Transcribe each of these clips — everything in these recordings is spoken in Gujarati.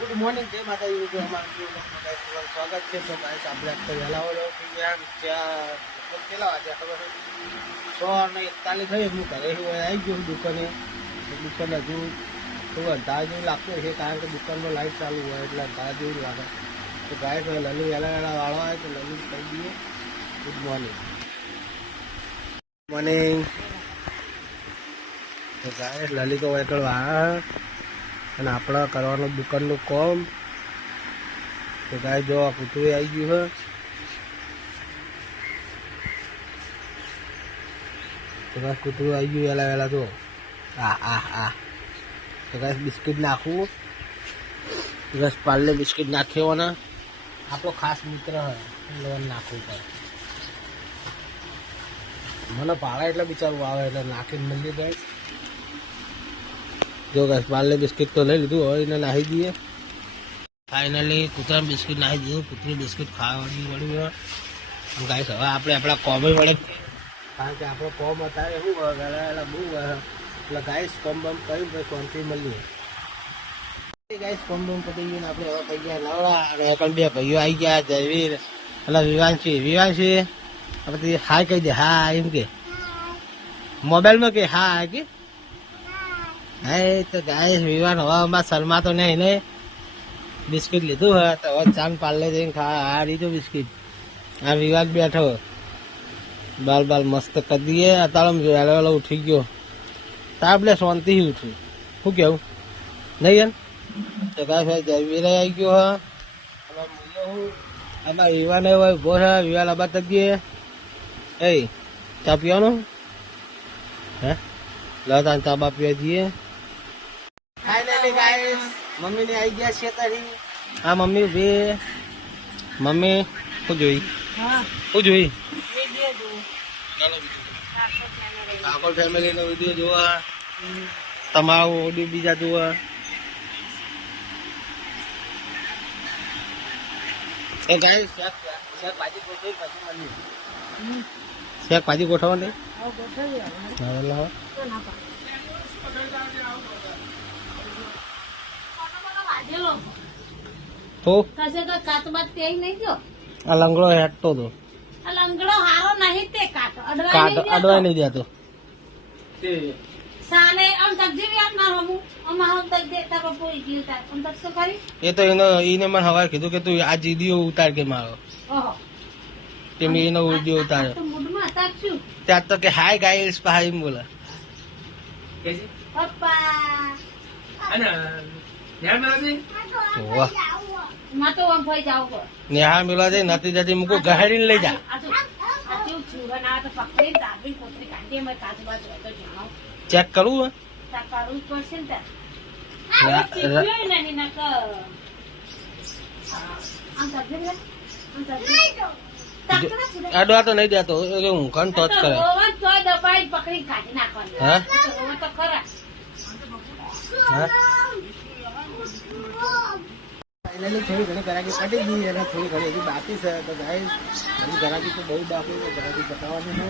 ગુડ મોર્નિંગ, જય માતાજી. સ્વાગત છે. તો ગાઈસ આપણે વહેલા થઈ ગયા. ત્યાં કેટલા વાગ્યા ખબર? 6:41 થઈ. હું ઘરે આવી ગયો દુકાને. દુકાન હજુ થોડું અંધારા જેવું લાગતું હશે, કારણ કે દુકાનમાં લાઈટ ચાલુ હોય એટલે અંધારા જેવું લાગે. તો ગાઈસ લલી વહેલા વાળો આવે તો લલી કહી દઈએ ગુડ મોર્નિંગ. મોર્નિંગ. તો ગાઈસ લલી તો એકલ વાળા અને આપણે કરવાનું દુકાનનું કામ. તો ગાય જો આ કૂતરું આવી ગયું છે. તો ગાય કૂતરું આવી ગયું વહેલા વહેલા. તો તો ગાય બિસ્કિટ નાખવું. બસ પાર્લે બિસ્કિટ નાખ્યોના આપણો ખાસ મિત્ર લોન નાખવું પડે. મને ભાડા એટલે બિચારું આવે એટલે નાખીને મળી જાય. જો ગાય પાર્લે બિસ્કિટ તો લઈ લીધું, હવે એને નાખી દઈએ. ફાઇનલી કૂતરા બિસ્કિટ નાખી દીધું. કૂતરી બિસ્કિટ ખાવાની વળ્યું. ગાય હવે આપણે આપણા કોમે વળે, કારણ કે આપણો કોમ અત્યારે શું વહેલા બહુ એટલે ગાઈસ કોમ બમ કર્યું પછી શાંતિ મળીએ. ગાઈસ કોમ બમ પતી ગયું. આપણે હવે કહી ગયા નવડા અને એકલ બે ભાઈઓ આવી ગયા, જયવીર એટલે વિવાંશી પછી હા કહી દે. હા એમ કે મોબાઈલમાં કે હા કે હા. તો ગાઈસ વિવાન હવે અમારા શર્મા તો નહીં ને બિસ્કિટ લીધું હોય તો હવે ચાંદ પાર્લે જઈને આ લીધું બિસ્કિટ. આ વિવાદ બેઠો બાલ બાલ મસ્ત કરી દઈએ. અત્યારે વહેલો વહેલો ઉઠી ગયો. તાર આપણે શાંતિથી ઉઠ્યું. શું કેવું નહીં યાર? તો કાંઈ ભાઈ જયવીર આવી ગયો હા. આમાં વિવાને ઉભો છે. વિવાન આબાદ તક દઈએ. એ ચા પીવાનું હે? લો તાન ચા બા પીવા જઈએ. ફાઇનલી ગાઈસ મમ્મી ને આવી ગયા છે તારી. હા મમ્મી ઉભી. મમ્મી શું જોઈ? શું જોઈ? ઠાકોર ફેમિલી નો વિડીયો જોવા, તમારું ઓડિયો બીજા જોવા. એ ગાઈસ શેક ભાજી ગોઠવી પછી મળી. શેક ભાજી ગોઠવવાની તો આ લંગડો હેઠતો હતો. લંગડો હારો નહીં તે કાટ અડવાય નહીં દેતો. સાલે આમ તકજીવી આમ ના હમું આમ તક દેતા પર પોઈ ગયું તાર આમ તક તો કરી. એ તો એને મને હવારે કીધું કે તું આ જીડીઓ ઉતાર કે મારો. ઓહો તે મેં એનો વિડીયો ઉતાર્યો. તો મૂડમાં તાકશું ત્યાં તો કે હાય ગાઈસ પાહી બોલે પપ્પા વાહ. માં તો આમ ભઈ જાવ પર નેહા મિલવા જઈ નથી જતી મૂકું ગહેડીને લઈ જા. આ કેવું છું ના તો પકડી દાબી કોતરી કાઢી મે કાચ બાજ હોય તો જાણો ચેક કરવું તા કરું પડશે ને તાર હે? આ ચીક્યું નહીં નક આમ તકજીવી આમ તકજીવી અડવા તો નહીં દેતો. હું કન તો જ કરે. ઓવન તો દબાઈ પકડી કાઢી નાખવાની. હે? ઓવન તો ખરા. હે? ફાઇનલી થોડી ઘણી ગરાકી પટી ગઈ અને થોડી ઘણી હજી બાકી છે. તો ગાઈસ હજી ગરાકી તો બહુ બાકી છે. ગરાકી પતાવવાની છે,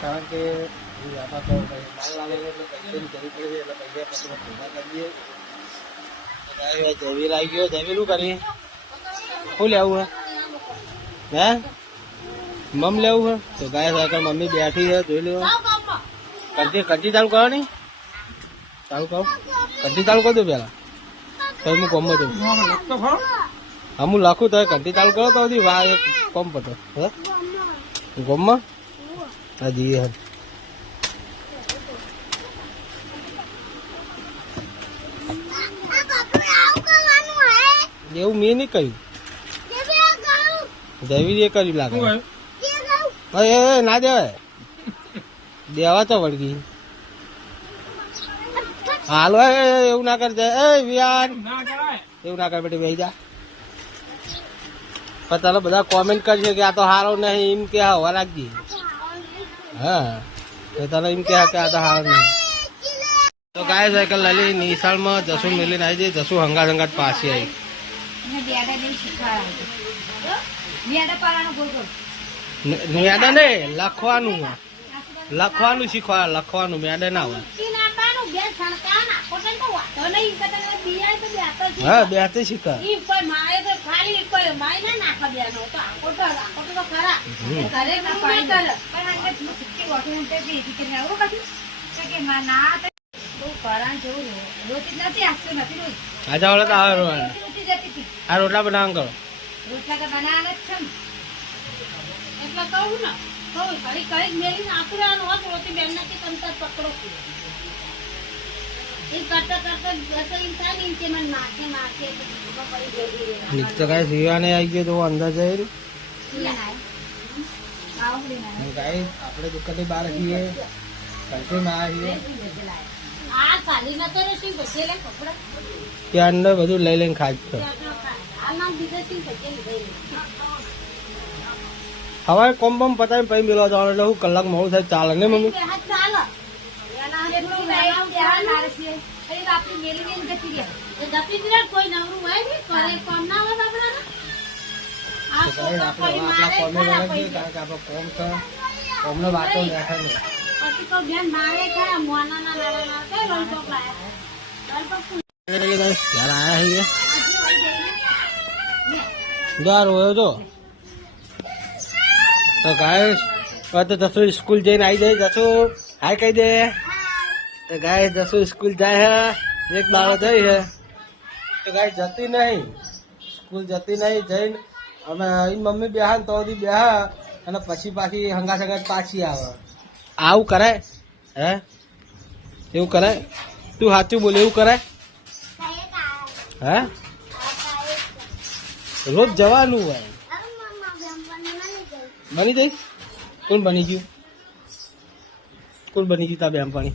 કારણ કે માલ લાવે એટલે પૈસાની જરૂર પડે છે. એટલે પૈસા પછી ભેગા કરીએ. જયવીર આવી ગયો. જયવીર શું કરી? શું લેવું હે? મમ લેવું હે? તો ગાય આગળ મમ્મી બેઠી છે, જોઈ લેવા. કંટી ચાલુ કરો નહીં? ચાલુ કરો. કંટી ચાલુ કરી દો પેલા તો હું કોમ માં જઉં. હું લખું તો ઘંટી ચાલુ કરો તો હજી વાહ એક કોમ પતો હે ગોમમાં હજી હે. એવું મેં નહીં કહ્યું. જયવીર એ કર્યું લાગે. ના દેવાય, દેવા તો વળગી. હાલો એવું ના કરજે. એ વિયાન એવું ના કર બેટી, બેસી જા. પણ ચાલો બધા કોમેન્ટ કરશે કે આ તો હારો નહીં એમ કે હવા રાખજે. હા એ તને એમ કે આ તો હારો નહીં. તો ગાય સાયકલ લઈ નિશાળમાં જસુ મેલીને આવી જઈ. જસુ હંગાત હંગાત પાછી આવી. મેડા ને લખવાનું શીખવા. લખવાનું મેડા ના હોય. બેન છણકા નાખો તો વાતો નહીં કરતા બિયાય તો બેતો જ હા બે હાથે શીખા ઈ કોઈ મારે તો ખાલી કોઈ માય ના નાખા બેનો તો આખો તો ખરા ઘરે ના પાણી કર પણ આ છૂટી વાતો ઉંટે કે આવું કશું કે ના તો બહુ કરાન જેવું રોટી નથી આખતો નથી રોજ આજા વાળા તો આવે રોવાના. રોટી જતી હતી આ રોટલા બનાવવા કરો. રોટલા તો બનાવવાના જ છે ને એટલે કહું ને કહું કઈ કઈ મેલી નાખી રહેવાનું હોત રોટી બેન નથી તમતા પકડો એ કરતા કરતા ઇન્સાન ઇન્ચે મને માકે પડી ગઈ નીચ તો કાંઈ સીવાને આવી ગયો તો અંદર જઈને કાંઈ આપણે દુકાનની બહાર છીએ કંટ્રીમાં આવીએ આ ચાલી નતો રે શું બચે લે કપડા ત્યાં અંદર બધું લઈ લઈને ખાજ છો. આ નામ બીજા શું બચે લીધે હવે કોમ બમ પતાવી પછી મેળવા જવાનું એટલે હું કલાક મોડું થાય ચાલે ને મમ્મી. હા ચાલો એટલું બનાવ ત્યાં મારે છે એ આપણી મેલી મેલી જતી રહે એ જતી રહે કોઈ નવરું હોય ને કરે કોમ ના હોય આપણા આ તો કાંઈ આપણે હવે આપણા કોમે વળગીએ કારણ કે આપણો કોમ છે કોમનો વાતો બેઠા નહીં. પછી તો બેન મારે ખરા મોના ના નાના કઈ લોલીપોપ લાયા લોલીપોપ એટલે guys, ઘર આયા છીએ આજે હોય જઈને દર હોય તો ગાઈસ હવે તો જસુ સ્કૂલ જઈને આવી જાય. જસુ હાય કહી દે. તો ગાઈસ જસુ સ્કૂલ જાય હે એક દાડો જઈ હે તો ગાઈસ જતી નહીં સ્કૂલ જતી નહીં જઈને અમે એની મમ્મી બેહા તો સુધી બેહા અને પછી પાછી હંગા સંગા પાછી આવે. આવું કરાય હે એવું કરાય? તું સાચું બોલે એવું કરાય હે? રોજ જવાનું હોય. બની જઈશ? કોણ બની ગયું? કોણ બની ગયું તા બેનપણી?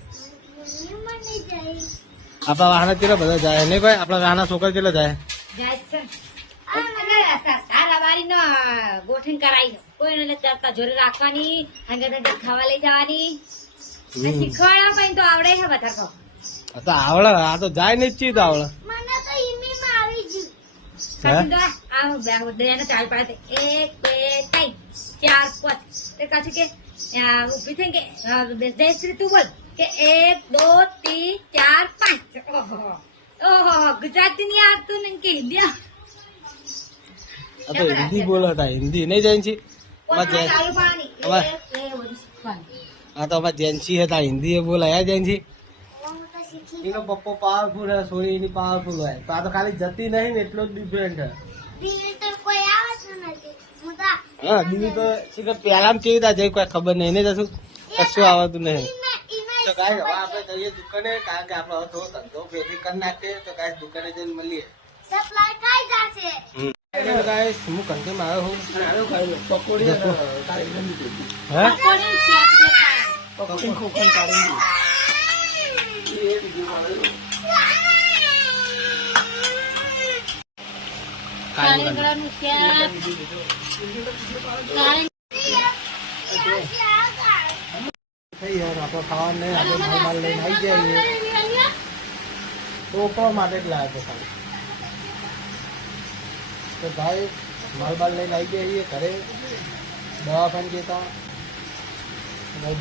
આપણા વાહના કેટલા બધા જાય નહીં ભાઈ? આપણા વાહના છોકરા કેટલા જાય? ગોઠણ કરાવી કોઈ તરતા જોડે રાખવાની હંગા ખાવા લઈ જવાની શીખવાડવા કઈ તો આવડે છે બધા કહો આ તો આવડે આ તો જાય નહીં ચીજ આવડે મને તો ઈમી માં આવી હે? ચાલ પાડે 1 2 3 4 5 તે કાચી કે ઉભી થઈ કે જયશ્રી તું બોલ કે 1 2 3 4 5 ઓહો ગુજરાતી નહીં આવતું ને કે હિન્દી આ તો હિન્દી બોલતા હિન્દી નહીં જાય છે ચાલુ પાણી આ તો અમારા જેન્સી હતા હિન્દી એ બોલાયા જેન્સી એનો પપ્પો પાવરફુલ હે સોરી એની પાવરફુલ હોય તો આ તો ખાલી જતી નહીં ને એટલો જ ડિફરન્ટ હે. હા દીદી તો શીખર પેલા કેવી રીતે જઈ કોઈ ખબર નહીં ને જશું કશું આવતું નહીં. તો કાંઈ હવે આપણે જઈએ દુકાને કારણ કે આપણે હવે થોડો ધંધો ભેગી કરી નાખીએ તો કાંઈ દુકાને જઈને મળીએ. ગાઈસ હું કંટીમાં આવ્યો હું પકોડી હે આપણે ખાવા નહીં આપણે માલ લઈને આવી જઈએ તો ઉપર માટે જ લાવ્યો હતો ખાલી. તો ભાઈ માલ બાલ લઈને આવી ગયા છીએ ઘરે દવાખાને જતા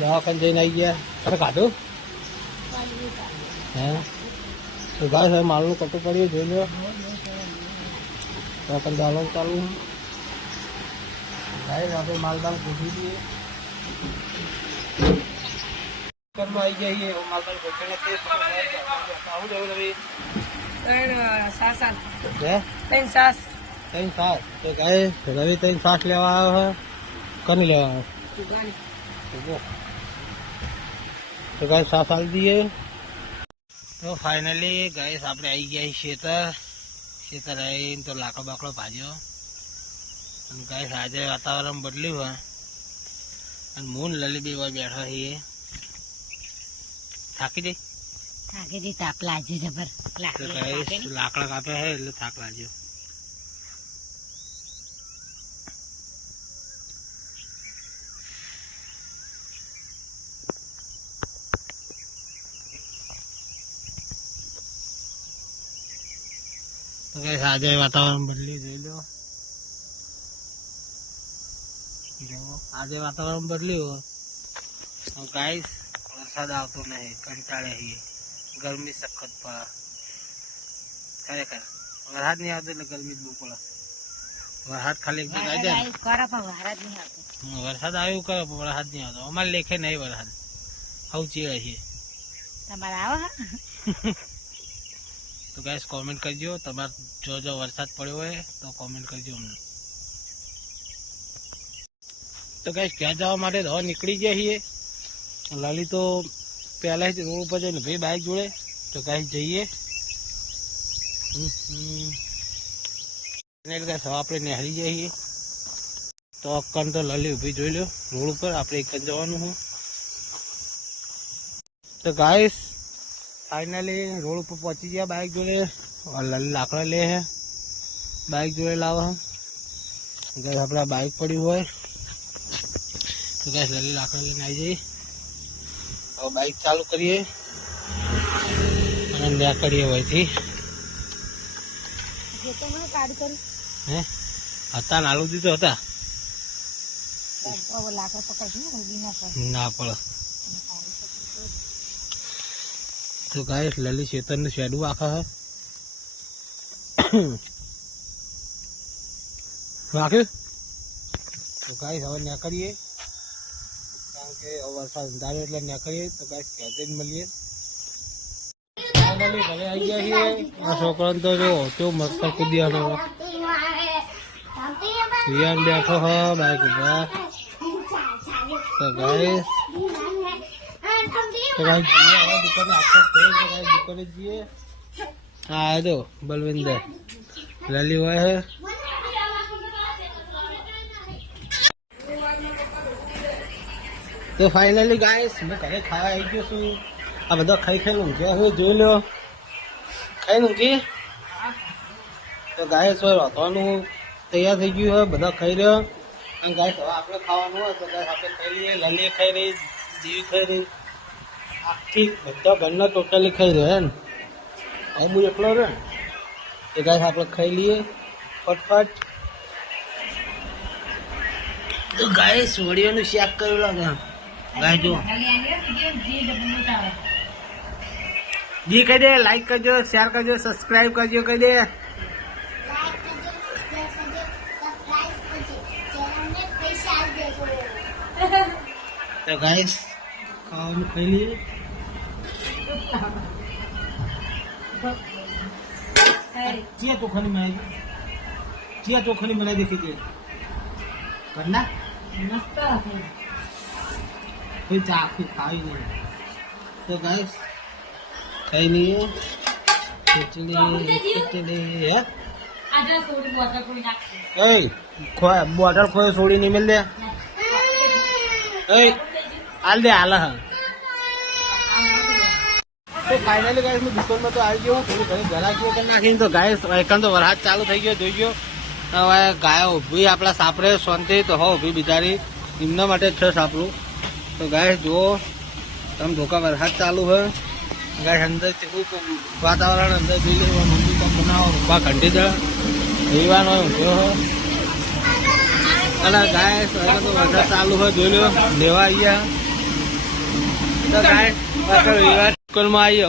દવાખાને જઈને આવી ગયા. તમે ખાધું હે? તો ભાઈ હવે માલનું કટું પડ્યું જોઈ લો દવાખાને ચાલુ ચાલુ ભાઈ આપણે માલ બાલ ગોઠવી દઈએ દુકાનમાં આવી ગયા છીએ માલ બાલ ગોઠવીને આવું જવું રવિ હે ત્રણ સાસ તો ગાય રવિ ત્રણ સાસ લેવા આવ્યો હે કની લેવા આવ્યો તો ગાય સાસ આલી દઈએ. તો ફાઇનલી ગાય આપણે આવી ગયા ખેતર આવીને તો લાકડો બાકડો ભાજ્યો અને ગાય આજે વાતાવરણ બદલ્યું હોય અને મૂન લલી બે વાર બેઠા છીએ. થાકી જઈ તાપ લાગ્યો જબર લાકડા કાપે હે એટલે થાક લાગ્યો. તો ગાઈસ આજે વાતાવરણ બદલ્યું જોઈ લો આજે વાતાવરણ બદલ્યું ગાઈસ વરસાદ આવતો નહીં કંટાળે છીએ ગરમી સખત પડે ખરેખર વરસાદ નહીં આવતો એટલે ગરમી જ બહુ પડે વરસાદ ખાલી એક આવી જાય ને. વરસાદ આવ્યું કરે પણ વરસાદ નહીં આવતો અમારે લેખે નહીં વરસાદ આવું ચીડે છે તમારે આવો તો ગાઈસ કોમેન્ટ કરજો તમારે જો વરસાદ પડ્યો હોય તો કોમેન્ટ કરજો અમને. તો ગાઈસ ત્યાં જવા માટે હવે નીકળી ગયા છીએ. લાલી તો પહેલા જ રોડ ઉપર જઈને ભાઈ બાઇક જોડે તો ગાઈસ જઈએ. ગાઈસ હવે આપણે નિહાળી જઈએ તો અક્કન તો લાલી ઊભી જોઈ લો રોડ ઉપર આપણે એક જ જવાનું હું. તો ગાઈસ ફાઇનલી રોડ ઉપર પહોંચી ગયા બાઇક જોડે. લાકડા લે હે બાઇક જોડે લાવો ગાઈસ આપણા બાઇક પડ્યું હોય તો ગાઈસ લલી લાકડા લઈને આવી જઈએ. હવે બાઇક ચાલુ કરીએ અને નીકળીએ હોયથી. હે હતા નાલુ દીધો હતા ના પડે. તો ગાઈસ લલી શેતરનું શેડું આખા હે વાક્યું. તો ગાઈસ હવે નીકળીએ કારણ કે વરસાદ અંધાર્યો એટલે નીકળીએ. તો ગાઈસ કહેતે જ મળીએ. ફાઇનલી ઘરે આવી ગયા છીએ. આ છોકરાને તો જો કેવું મસ્ત કૂદ્યાનો રિયાન બેઠો હ બાઈક ઉપર. તો ગાઈસ જઈએ હવે દુકાને આખા દુકાને જઈએ. હા જો બલવિંદર લલી હોય હે. તો ફાઇનલી ગાઈસ હું ઘરે ખાવા આવી ગયો છું. આ બધા ખાઈ ઊંઘ્યા હવે જોઈ લો ખાઈને ઊંઘી. તો ગાઈસ હોય રોધવાનું તૈયાર થઈ ગયું હોય બધા ખાઈ રહ્યો. અને ગાઈસ હવે આપણે ખાવાનું હોય તો ગાઈસ આપણે ખાઈ લઈએ. લલી ખાઈ રહી દીવી ખાઈ રહી આખી બધા ઘરના ટોટલી ખાઈ રહ્યો હે ને. હવે હું એકલો રહે તો ગાઈસ આપણે ખાઈ લઈએ ફટફટ. તો ગાઈસ વડીઓનું શાક કર્યું લાગે ગાય જો જી કહી દે લાઈક કરજો શેર કરજો સબસ્ક્રાઇબ કરજો કહી દે. તો ગાઈસ ખાવાનું ખાઈ લઈએ. ચિયા ચોખાની બનાવી દેખી દે કરના મસ્ત કોઈ ચાખી ખાવી નહીં. તો ગાઈસ ખાઈ લઈએ ખીચડી હે. બોટલ ખોય છોડી નહીં મેલ દે. હાલ દે હાલ હા. તો ફાઇનલી ગાઈસ હું દુકાનમાં તો આવી ગયો. થોડી ઘણી ગરાકીઓ કરી નાખીને તો ગાઈસ એકન તો વરસાદ ચાલુ થઈ ગયો જોઈ ગયો. હવે ગાયો ઊભી આપણા સાપરે શાંતિ તો હો ઊભી બિચારી એમના માટે જ છે સાપરું. તો ગાય જુઓ તમે ધોકા વરસાદ ચાલુ હોય ગાય અંદર વાતાવરણ અંદર જોઈ લેવા મંદિર તો બનાવો ઊભા ઘંટી દળ રવિવાર હોય ઊંઘ્યો હોય અને ગાય તો વરસાદ ચાલુ હોય જોઈ લો લેવા આવ્યા. તો ગાય રવિવાર સ્કૂલમાં આવી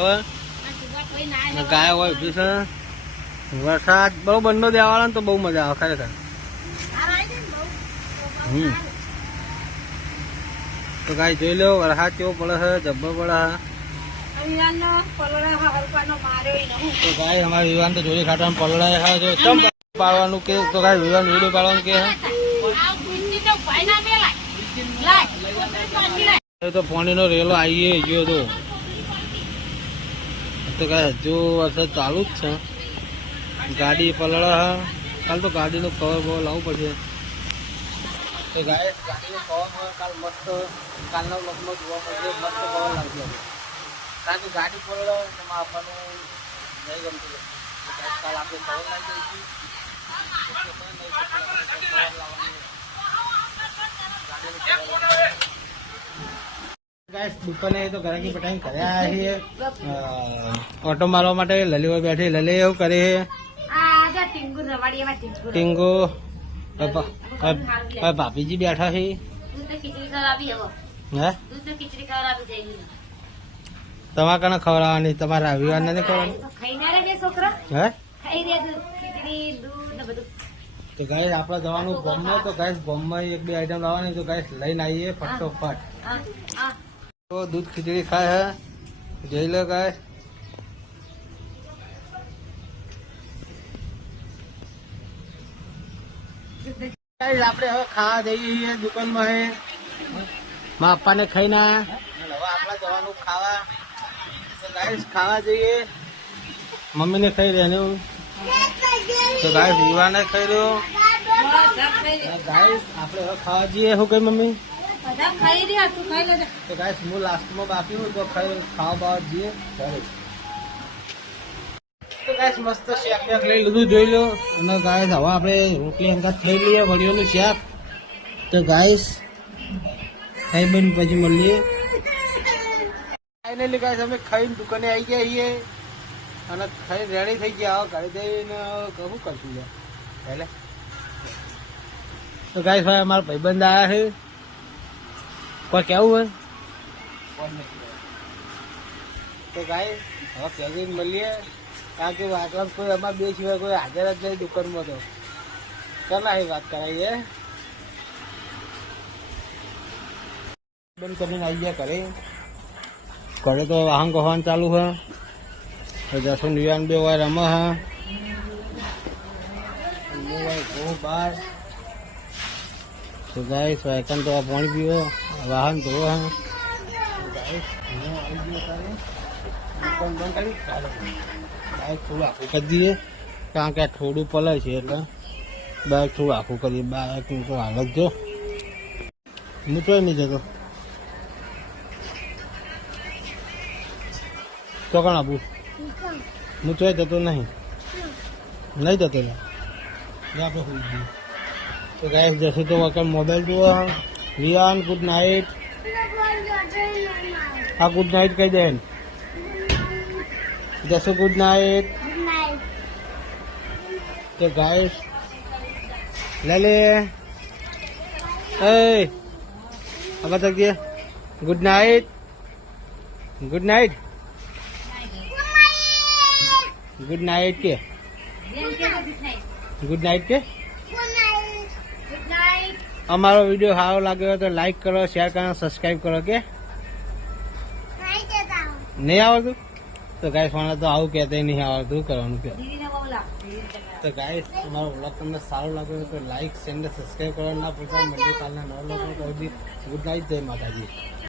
હવે ગાય હોય ઊભી છે. વરસાદ બહુ બંધો દેવાળો ને તો બહુ મજા આવે ખરેખર. તો ગાય જોઈ લો વરસાદ કેવો પડે છે જબ્બર પડે છે. તો ગાય અમારે વિવાન તો જોડી ખાટવાનું પલળાય છે જો ચમ પાડવાનું કે તો ગાય વિવાન વિડીયો પાડવાનું કે તો પાણીનો રેલો આવી ગયો હતો. તો ગાય હજુ વરસાદ ચાલુ જ છે. ગાડી પલળા કાલ તો ગાડીનું કવર બવર લાવવું પડશે. તો ગાય ગાડીનું કવર કાલ મસ્ત કાલના બ્લોકમાં જોવા મળશે મસ્ત કવર લાવજો. કારણ કે ગાડી પલળે એમાં આપવાનું નહીં ગમતું. કાલ આપણે કવર લાવી દઈશું. ગાઈસ દુકાને તો ઘરાકી પટાઈને ઘરે આવ્યા છીએ ઓટો મારવા માટે. લલીભાઈ બેઠી લલી એવું કરે ટીંગુ ભાભીજી બેઠા છે. હે તમારે કને ખવડાવવાની, તમારા રવિવાર નથી ખવડાવવાની? તો ખાઈને આવે છે છોકરા, હે ખાઈ રહ્યા છે ખીચડી દૂધ ને બધું. તો ગાઈસ આપણે જવાનું ગોમમાં, તો ગાઈસ ગોમમાં એક બે આઈટમ લાવવાની, તો ગાઈસ લઈને આવીએ ફટોફટ. હા હા તો દૂધ ખીચડી ખાય હે, જોઈ લો ગાઈસ. ગાઈસ આપણે હવે ખાવા જઈએ છીએ દુકાનમાં. હે મારા પપ્પાને ખાઈને આયા અને હવે આપણે જવાનું ખાવા. તો ગાઈસ ખાવા જઈએ. મમ્મીને ખાઈ રહ્યો, તો ગાઈસ વિવાને ખાઈ રહ્યો. બધા ખાઈ રહ્યા. ગાઈસ આપણે હવે ખાવા જઈએ. શું કહી મમ્મી? બધા ખાઈ રહ્યા, તું ખાઈ લેજે. તો ગાઈસ હું લાસ્ટમાં બાકી હું તો ખાવા બાવા જઈએ ઘરે. તો ગાઈસ મસ્ત શાક શાક લઈ લીધું, જોઈ લો. અને ગાઈસ હવે આપણે રોટલી અંગાત ખાઈ લઈએ, વડીઓનું શાક. તો ગાઈસ ખાઈ બન પછી મળીએ. ફાઇનલી ગાઈસ અમે ખાઈને દુકાને આવી ગયા છીએ અને ખાઈ રેડી થઈ ગયા. હવે ઘરે જઈને શું કરશું લે પહેલે. તો ગાઈસ ભાઈ અમારા ભાઈબંધ આવ્યા છે. કોઈ કેવું હોય તો ગાઈસ હવે પેલી મળીએ, કારણ કે આટલા કોઈ અમારા બે સિવાય કોઈ હાજર જ નહીં દુકાનમાં. તો કના એ વાત કરાવીએ. બંધ કરીને આવી ગયા ઘરે. ઘરે તો વાહન કહેવાનું ચાલુ છે. જસુન વિવાન બે વાર રમે છે. બહાર તો ગાઈસ વાયકન તો પાણી પીવો, વાહન ધોવો. હા ગાઈસ હું આવી ગયો તારે દુકાન બંધ કરી બાઇક થોડું આખું કરી દઈએ, કારણ કે થોડું પલાય છે એટલે બાઇક થોડું આખું કરીએ. બાઇકનું તો હાલત જો હું તો નહીં જતો. ચોકણ આપું હું તો જતો નહીં જતો ને આપણે હોઈ ગયું. તો ગાઈસ જશું તો વખત મોબાઈલ જુઓ. Vivaan good night. હા ગુડ નાઇટ કહી દે. જશું ગુડ નાઇટ. તો ગાઈસ લે લે હવે તો કે good night. Good night. Good night કે બેન કે ગુડ નાઈટ. ગુડ નાઇટ કે. Good night. અમારો વિડીયો સારો લાગ્યો તો લાઈક કરો, શેર કરો, સબસ્ક્રાઈબ કરો. કે નહીં આવડતું? તો ગાઈસ મને તો આવું કહેતા નહીં આવડતું, કરવાનું કે. દીદીને બોલા. તો ગાઈસ અમારો વ્લોગ તમને સારો લાગ્યો તો લાઈક શેર ને સબસ્ક્રાઈબ કરવાનું ના ભૂલતા. મળીએ કાલના નવા લોકો. Good night. જય માતાજી.